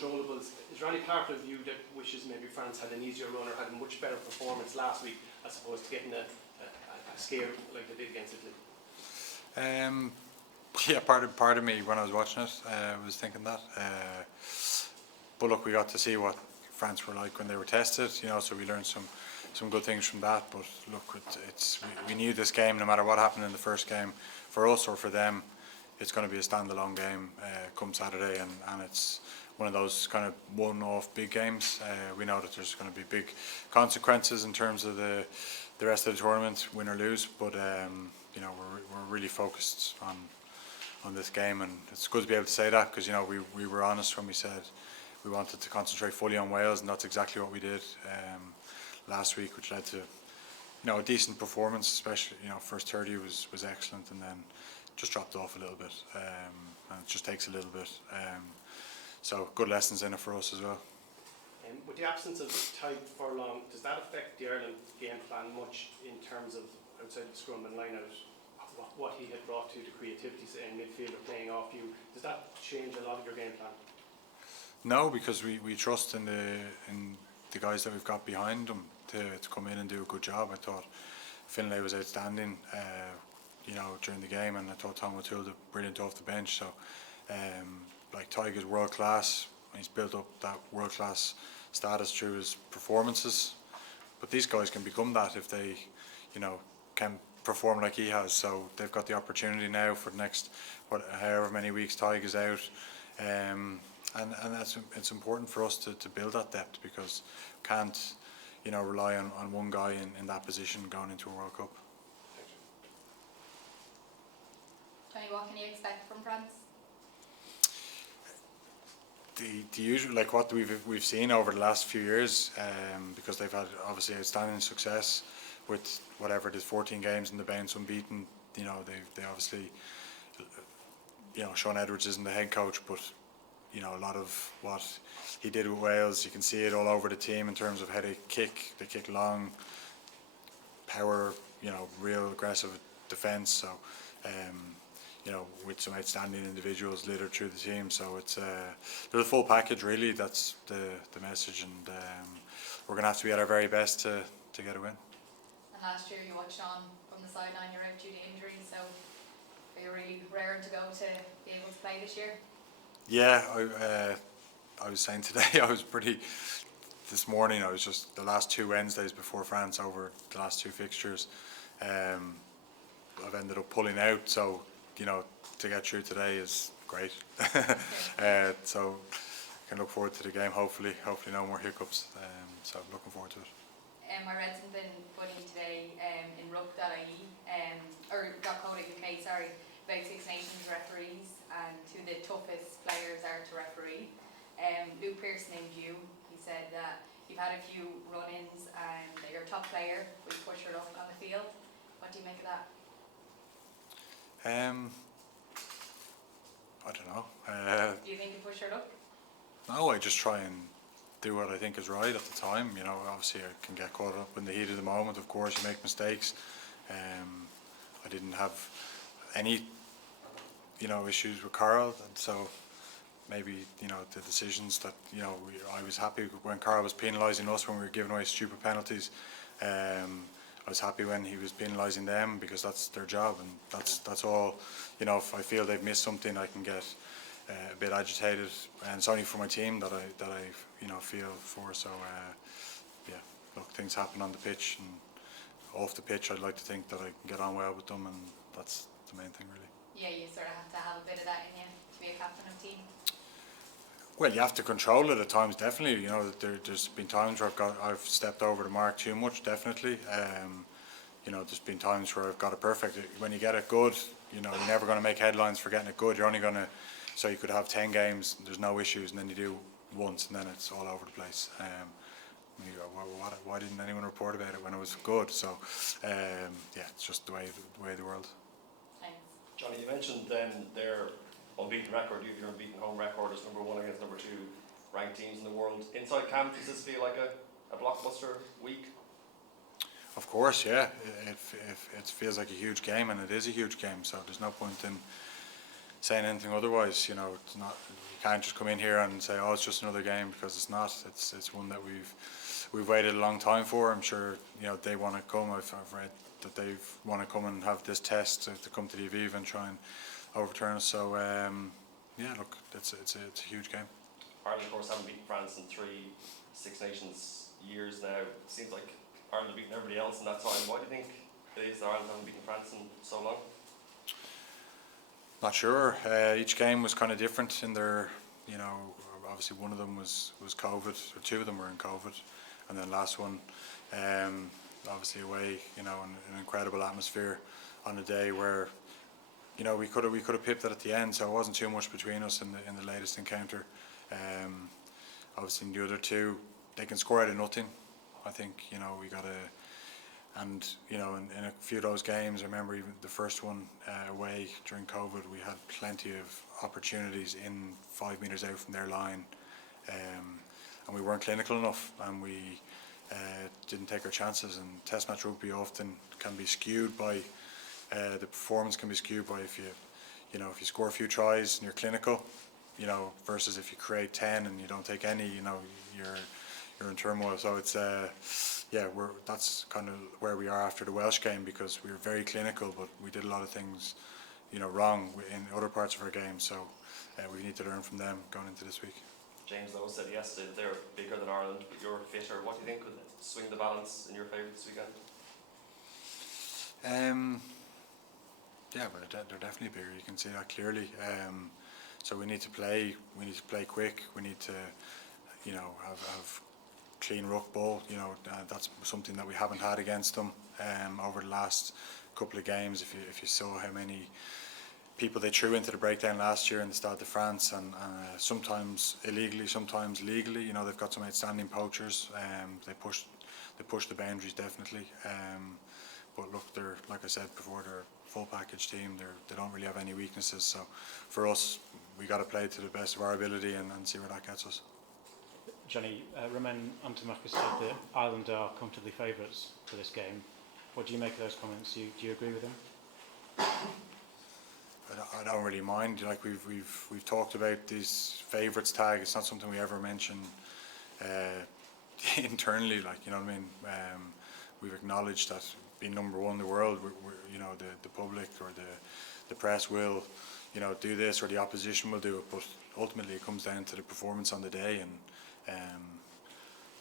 controllables. Is there any part of you that wishes maybe France had an easier run or had a much better performance last week as opposed to getting a scare like they did against Italy? Yeah, part of me when I was watching it was thinking that. But look, we got to see what France were like when they were tested, you know, so we learned some good things from that. But look, we knew this game, no matter what happened in the first game, for us or for them, it's going to be a standalone game come Saturday, and it's one of those kind of one-off big games. We know that there's going to be big consequences in terms of the rest of the tournament, win or lose. But you know, we're really focused on this game, and it's good to be able to say that because, you know, we were honest when we said we wanted to concentrate fully on Wales, and that's exactly what we did last week, which led to, you know, a decent performance. Especially, you know, first 30 was excellent, and then just dropped off a little bit, and it just takes a little bit. So good lessons in it for us as well. With the absence of Tadhg for long, does that affect the Ireland game plan much in terms of outside the scrum and line out? What he had brought to the creativity in midfield or playing off you, does that change a lot of your game plan? No, because we trust in the guys that we've got behind them to come in and do a good job. I thought Finlay was outstanding, you know, during the game, and I thought Tom O'Toole did brilliant off the bench. So, like, Tadhg is world class. He's built up that world class status through his performances. But these guys can become that if they, you know, can perform like he has. So they've got the opportunity now for the next however many weeks Tadhg is out. And it's important for us to build that depth, because we can't, you know, rely on one guy in that position going into a World Cup. Johnny, what can you expect from France? The usual, like what we've seen over the last few years, because they've had obviously outstanding success with whatever it is, 14 games in the bounce unbeaten. You know, they obviously, you know, Sean Edwards isn't the head coach, but you know, a lot of what he did with Wales, you can see it all over the team in terms of how they kick long, power, you know, real aggressive defence. So, you know, with some outstanding individuals littered through the team. So it's there's a full package really. That's the message, and we're going to have to be at our very best to get a win. And last year you watched on from the sideline, you're out due to injury, so are you really raring to go to be able to play this year? Yeah, I was saying today, this morning, I was just, the last two Wednesdays before France, over the last two fixtures, I've ended up pulling out, so, you know, to get through today is great. So I can look forward to the game, hopefully no more hiccups, so looking forward to it. I read something funny today in Rugby.ie, or .co.uk, sorry, about Six Nations referees and who the toughest players are to referee. Luke Pearson named you. He said that you've had a few run-ins and that you're a top player, but you push your luck on the field. What do you make of that? I don't know. Do you think you push your luck? No, I just try and do what I think is right at the time. You know, obviously I can get caught up in the heat of the moment. Of course, you make mistakes. I didn't have any, you know, issues with Carl, and so maybe, you know, the decisions that, you know, I was happy when Carl was penalising us when we were giving away stupid penalties. I was happy when he was penalising them, because that's their job, and that's all. You know, if I feel they've missed something, I can get a bit agitated, and it's only for my team that I you know, feel for. So yeah, look, things happen on the pitch, and off the pitch I'd like to think that I can get on well with them, and that's the main thing really. Yeah, you sort of have to have a bit of that in you to be a captain of a team. Well, you have to control it at times, definitely. You know, there's been times where I've stepped over the mark too much, definitely. You know, there's been times where I've got it perfect. When you get it good, you know, you're never going to make headlines for getting it good. You're only going to, so you could have 10 games, there's no issues, and then you do once, and then it's all over the place. And you go, well, why didn't anyone report about it when it was good? So, yeah, it's just the way of the world. Thanks. Johnny, you mentioned then their unbeaten record, your unbeaten home record is number 1 against number 2 ranked teams in the world. Inside camp, does this feel like a blockbuster week? Of course, yeah. It feels like a huge game, and it is a huge game. So there's no point in saying anything otherwise. You know, it's not, you can't just come in here and say, oh, it's just another game, because it's not. It's one that we've waited a long time for. I'm sure, you know, they want to come. I've read that they want to come and have this test to come to the Aviva and try and overturn us. So yeah, look, it's a huge game. Ireland, of course, haven't beaten France in 3 Six Nations years now. It seems like Ireland have beaten everybody else in that time. Why do you think it is that Ireland haven't beaten France in so long? Not sure. Each game was kind of different in their, you know, obviously one of them was COVID, or 2 of them were in COVID, and then last one, obviously away, you know, in an incredible atmosphere on a day where, you know, we could have pipped it at the end, so it wasn't too much between us in the latest encounter. Obviously in the other 2, they can score out of nothing. I think, you know, we got to, and you know, in a few of those games, I remember even the first one away during COVID, we had plenty of opportunities in 5 metres out from their line, and we weren't clinical enough, and we didn't take our chances. And Test match rugby often can be skewed by the performance can be skewed by if you score a few tries and you're clinical, you know, versus if you create 10 and you don't take any, you know, you're in turmoil. So it's yeah, that's kind of where we are after the Welsh game, because we were very clinical, but we did a lot of things, you know, wrong in other parts of our game. So we need to learn from them going into this week. James Lowe said yesterday that they're bigger than Ireland, but you're fitter. What do you think could swing the balance in your favour this weekend? Yeah, but they're definitely bigger. You can see that clearly. So we need to play. We need to play quick. We need to, you know, have clean ruck ball. You know, that's something that we haven't had against them over the last couple of games. If you saw how many people they threw into the breakdown last year in the Stade de France, and sometimes illegally, sometimes legally. You know, they've got some outstanding poachers. They push the boundaries definitely. But look, they're, like I said before, they're a full package team. They don't really have any weaknesses. So for us, we got to play to the best of our ability and see where that gets us. Johnny, Romain Antomakis said that Ireland are comfortably favourites for this game. What do you make of those comments? Do you agree with him? I don't really mind. Like we've talked about these favourites tag. It's not something we ever mention internally. Like, you know what I mean. We've acknowledged that being number 1 in the world, you know, the public or the press will, you know, do this, or the opposition will do it. But ultimately, it comes down to the performance on the day. And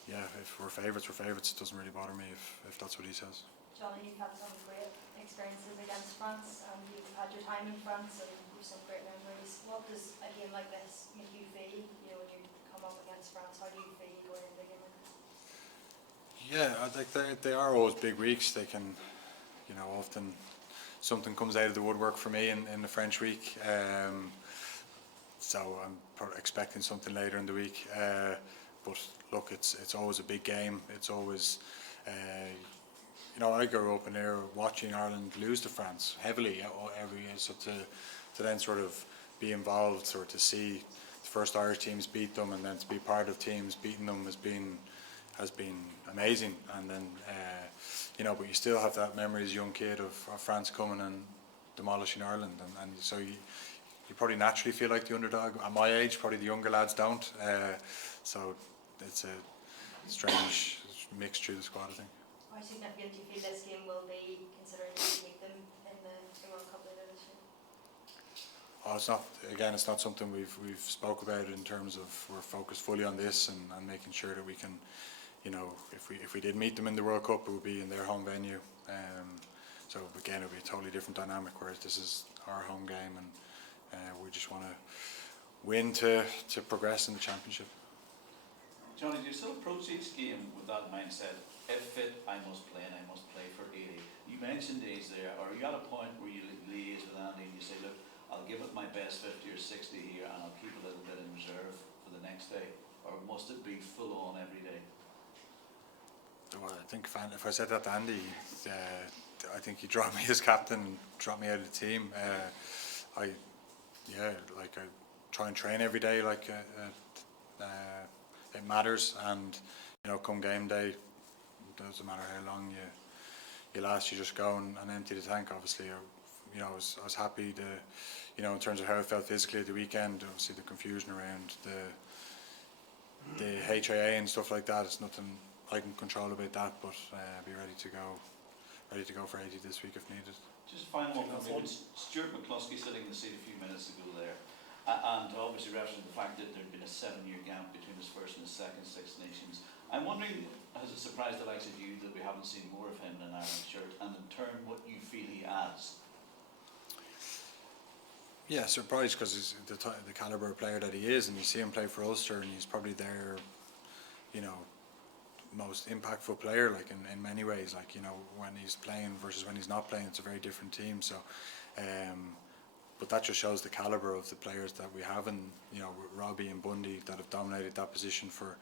yeah, if we're favourites, we're favourites. It doesn't really bother me if that's what he says. Johnny, you've had some great experiences against France, and you've had your time in France, and you've some great memories. What does a game like this make you feel? You know, when you come up against France, how do you feel going into a game like this? Yeah, like they are always big weeks. They can, you know, often something comes out of the woodwork for me in the French week. So I'm expecting something later in the week. But look, it's always a big game. It's always, you know, I grew up in there watching Ireland lose to France heavily every year. So to then sort of be involved, or to see the first Irish teams beat them, and then to be part of teams beating them has been amazing. And then you know, but you still have that memory as a young kid of France coming and demolishing Ireland, and so you probably naturally feel like the underdog. At my age, probably the younger lads don't. So it's a strange mix through the squad, I think. How significant do you feel this game will be, considering you beat them in the World Cup later this year? Oh, it's not. Again, it's not something we've spoke about in terms of we're focused fully on this and making sure that we can, you know, if we did meet them in the World Cup, it would be in their home venue. So again, it would be a totally different dynamic. Whereas this is our home game, and we just want to win to progress in the championship. Johnny, do you still approach each game with that mindset? If fit, I must play, and I must play for 80. You mentioned age there. Are you at a point where you liaise with Andy and you say, look, I'll give it my best 50 or 60 here, and I'll keep a little bit in reserve for the next day? Or must it be full on every day? Well, I think if I said that to Andy, I think he dropped me as captain, dropped me out of the team. I try and train every day. Like it matters, and you know, come game day, it doesn't matter how long you last. You just go and empty the tank. Obviously, you know, I was happy to, you know, in terms of how I felt physically at the weekend. Obviously the confusion around the HIA and stuff like that, it's nothing I can control about that, but be ready to go for 80 this week if needed. Just a final one from me. Stuart McCluskey sitting in the seat a few minutes ago there, and obviously referencing the fact that there had been a 7-year gap between his first and his second Six Nations. I'm wondering, has it surprised the likes of you that we haven't seen more of him in an Ireland shirt, and in turn what you feel he adds? Yeah, surprised because he's the calibre of player that he is, and you see him play for Ulster, and he's probably their, you know, most impactful player, like in many ways. Like, you know, when he's playing versus when he's not playing, it's a very different team. So, but that just shows the calibre of the players that we have, and you know, Robbie and Bundy that have dominated that position for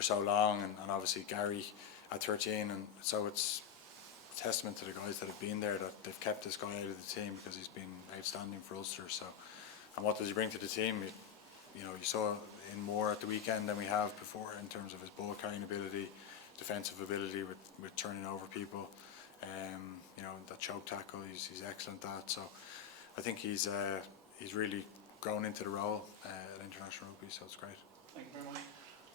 so long, and obviously Gary at 13, and so it's a testament to the guys that have been there that they've kept this guy out of the team because he's been outstanding for Ulster. So, and what does he bring to the team? You know, you saw in more at the weekend than we have before in terms of his ball carrying ability, defensive ability with turning over people. You know, that choke tackle, he's excellent at. So I think he's really grown into the role at international rugby. So it's great. Thank you very much.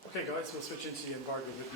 Okay, guys, we'll switch into the environment with